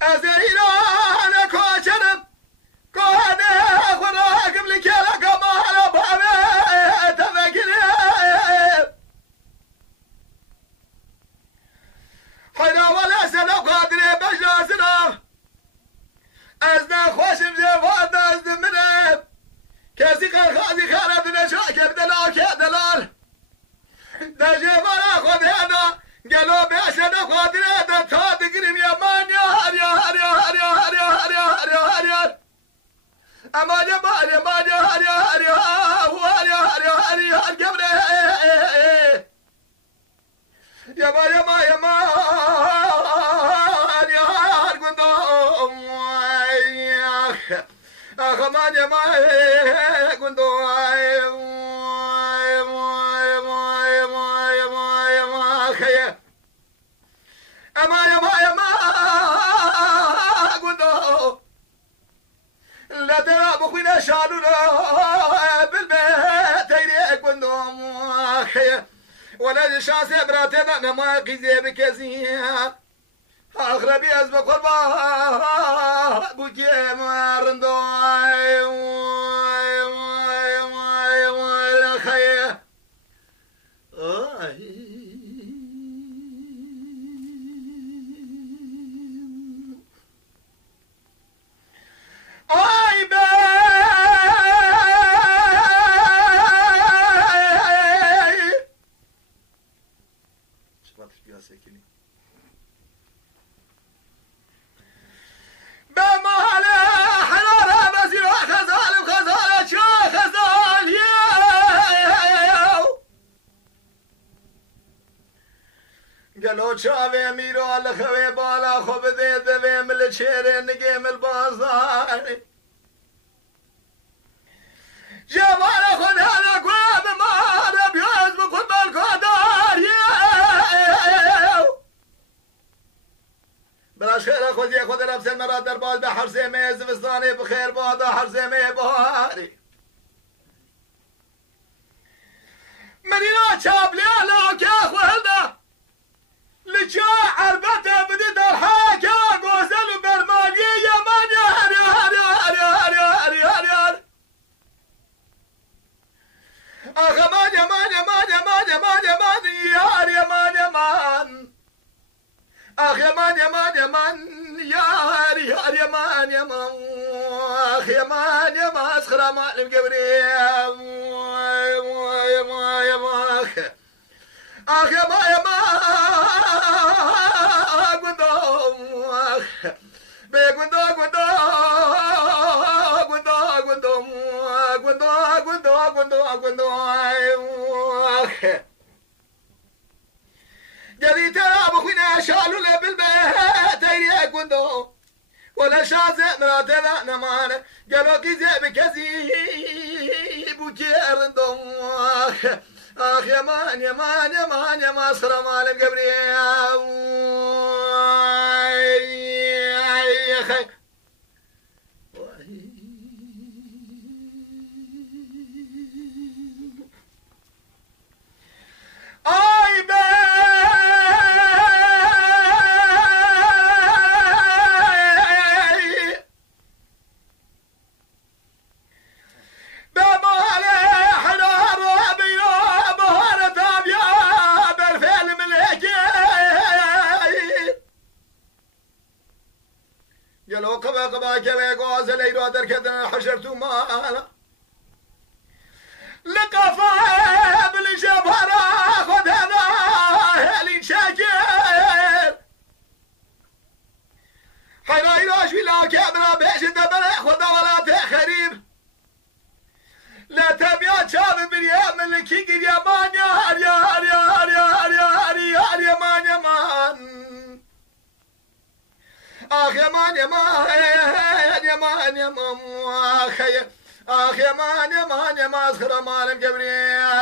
از ایران کوچنم کنه خدا قبل که لقمه بابه تفکره حنا ولا سنه قادره بجازنا از نخوشم جواد از منه کسی خازی خارد نشاکر دلاکه دلال دجمانا خودانا قالوا بعشنا قادرة تا تقرم يا مان يا هر يا هر يا هر يا هر يا هر يا هر يا هر يا أمان يا مان يا مان يا هر يا هر يا هو هر يا هر يا هر يا هر قبل يا مان يا مان يا مان يا هر قندوم أخ مان يا مان قندوم لا ترى بخوينا شالونا بالبيت يريك والنوم ولا شانس براتنا نما قيزي بكزيها اخربي از بقربا بوكي مارندو آی به چقدر پیاسه کنی به محل حراره بزیر و خزال و خزال چه خزال گلو چاوه میرو الخوه بالا خوب دیده و مل چهره نگه مل بازار جوار خود هذا قواب ما ربيوز بكل بالقدر بلاش خير خود يا خود رب سلم راد دربال بحر زمي زفستاني بخير باد حر زمي بهاري منينا شابلي على كاخ وهلدا لجا عربته بدي درحاكا قوزل وبرمالي يا مان يا هر يا هر يا هر يا هر يا هر يا هر يا هر اخ مان يا مان يا مان يا مان يا مان يا مان يا هر يا مان يا مان اخ يا مان يا مان يا مان يا هر يا هر يا مان يا مان اخ يا مان يا مان اسخر معلم قبري يا مان يا مان يا مان اخ يا مان يا مان قندوم بقندو قندو قندو قندو قندو قندو قندو قالي ترى بخوينا شالوا له بالبيت يريك قندو ولا شازع مراتنا نمان قالوا كيزع بكزيب وكيرندو اخ يا مان يا مان يا مان يا مان صرا مالم قبري يا اخي اي قالوا قبا كبا قوازل ايرو دركتنا حشرتو مالا لقفا بالجبهرة خذ هذا هلي شاكر حنا يلاش ولا كاميرا بيش دبل خذ ولا تخريب لا تبيا شاف بريام الكينج يا مان يا هر يا هر يا هر يا هر يا هر يا هر يا مان يا مان اخ يا مان يا مان يا مان يا مان اخ يا مان يا مان يا مان اسخر مالم جبريل